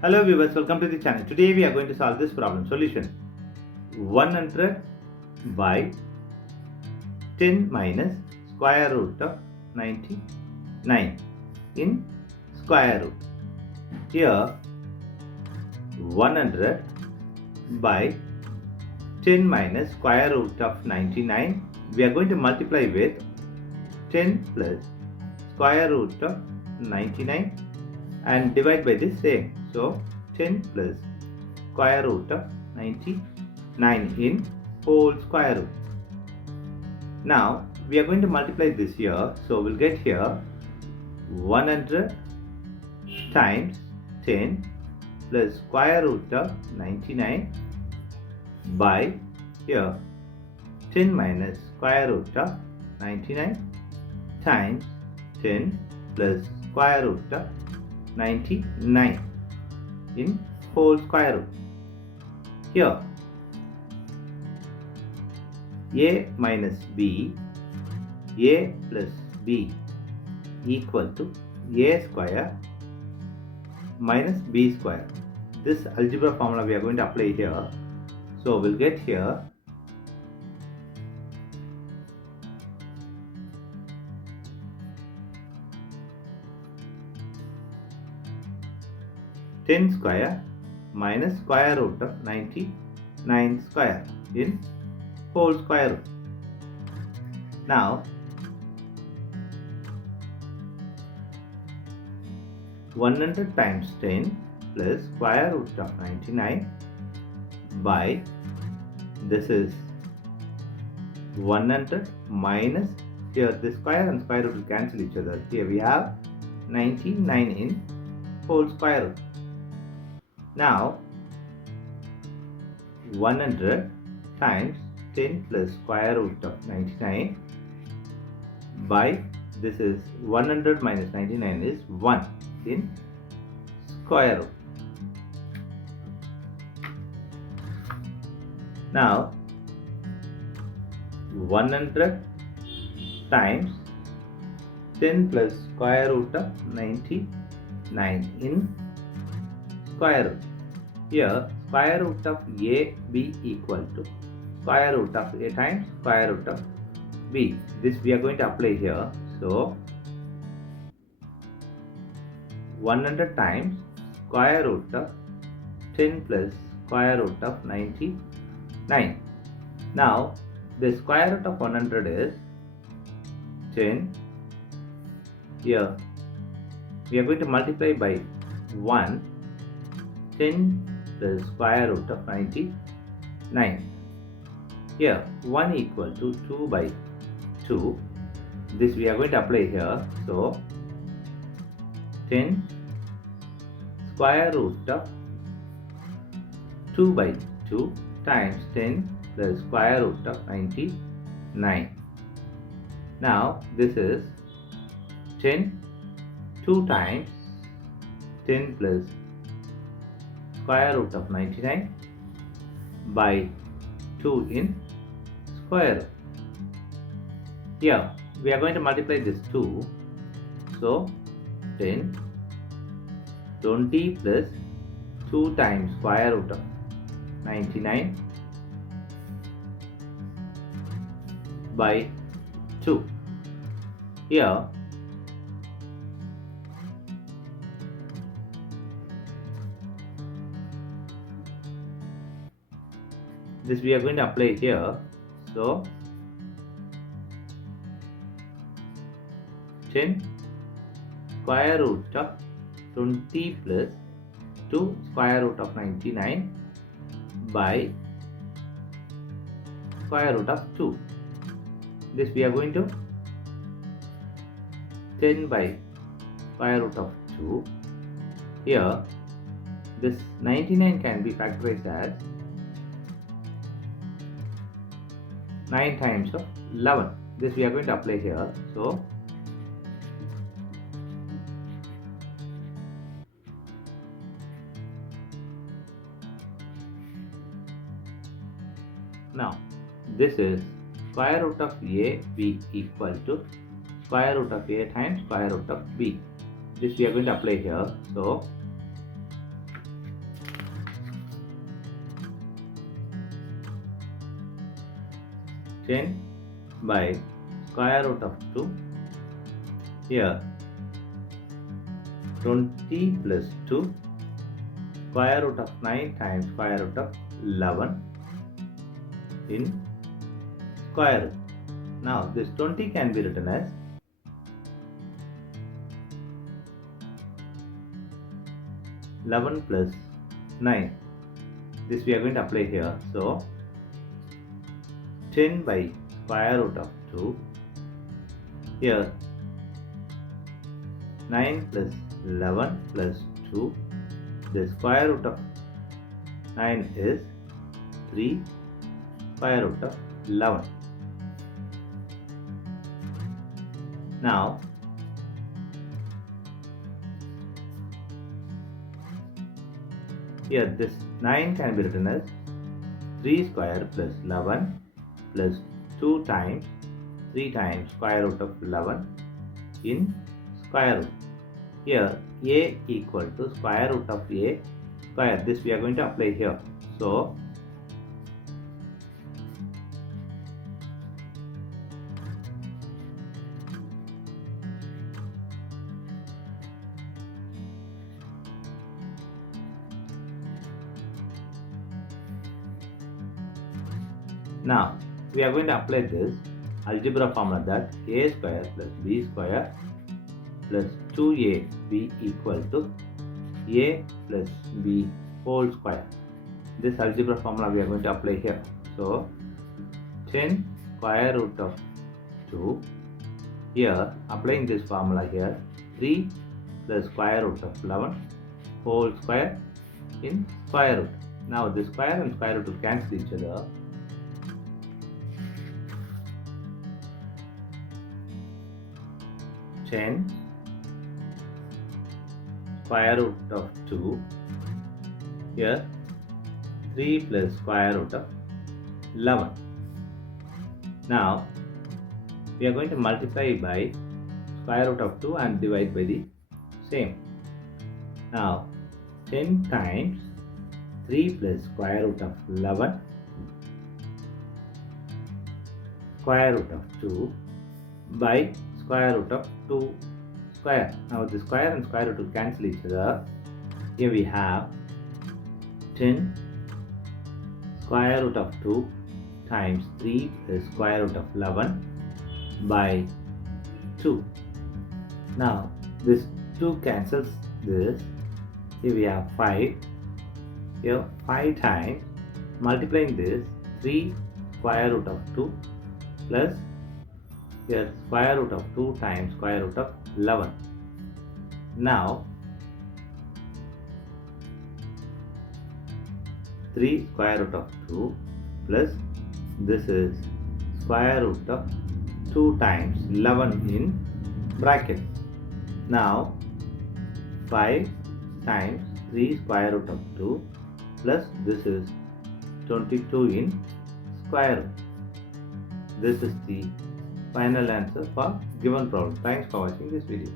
Hello viewers, welcome to the channel. Today we are going to solve this problem. Solution: 100 by 10 minus square root of 99 in square root. Here 100 by 10 minus square root of 99, we are going to multiply with 10 plus square root of 99 and divide by the same. So 10 plus square root of 99 in whole square root. Now we are going to multiply this here. So we'll get here 100 times 10 plus square root of 99 by here 10 minus square root of 99 times 10 plus square root of 99 in whole square root. Here a minus b, a plus b equal to a square minus b square. This algebra formula we are going to apply here. So we'll get here 10 square minus square root of 99 square in whole square root. Now 100 times 10 plus square root of 99 by this is 100 minus here the square and square root will cancel each other. Here we have 99 in whole square root. Now 100 times 10 plus square root of 99 by this is 100 minus 99 is 1 in square root. Now 100 times 10 plus square root of 99 in square root. Here square root of a b equal to square root of a times square root of b. This we are going to apply here. So 100 times square root of 10 plus square root of 99. Now the square root of 100 is 10. Here we are going to multiply by 1. 10 plus square root of 99. Here 1 equal to 2 by 2. This we are going to apply here. So 10 square root of 2 by 2 times 10 plus square root of 99. Now this is 10 2 times 10 plus square root of 99 by 2 in square root. Here we are going to multiply this 2. So 10 20 plus 2 times square root of 99 by 2. Here this we are going to apply here. So 10 square root of 20 plus 2 square root of 99 by square root of 2. This we are going to 10 by square root of 2. Here this 99 can be factorized as 9 times of 11. This we are going to apply here. So now this is square root of a b equal to square root of a times square root of b. This we are going to apply here. So 10 by square root of 2. Here 20 plus 2 square root of 9 times square root of 11 in square root. Now this 20 can be written as 11 plus 9. This we are going to apply here. So 10 by square root of 2. Here 9 plus 11 plus 2. The square root of 9 is 3 square root of 11. Now here this 9 can be written as 3 square plus 11 plus 2 times 3 times square root of 11 in square root. Here a equal to square root of a square. This we are going to apply here. So now we are going to apply this algebra formula, that a square plus b square plus 2ab equal to a plus b whole square. This algebra formula we are going to apply here. So 10 square root of 2. Here applying this formula here, 3 plus square root of 11 whole square in square root. Now the square and square root will cancel each other. Ten square root of 2. Here 3 plus square root of 11. Now we are going to multiply by square root of 2 and divide by the same. Now 10 times 3 plus square root of 11 square root of 2 by square root of 2 square. Now the square and square root will cancel each other. Here we have 10 square root of 2 times 3 plus square root of 11 by 2. Now this 2 cancels this. Here we have 5. Here 5 times multiplying this 3 square root of 2 plus here square root of 2 times square root of 11. Now 3 square root of 2 plus this is square root of 2 times 11 in bracket. Now 5 times 3 square root of 2 plus this is 22 in square root. This is the final answer for given problem. Thanks for watching this video.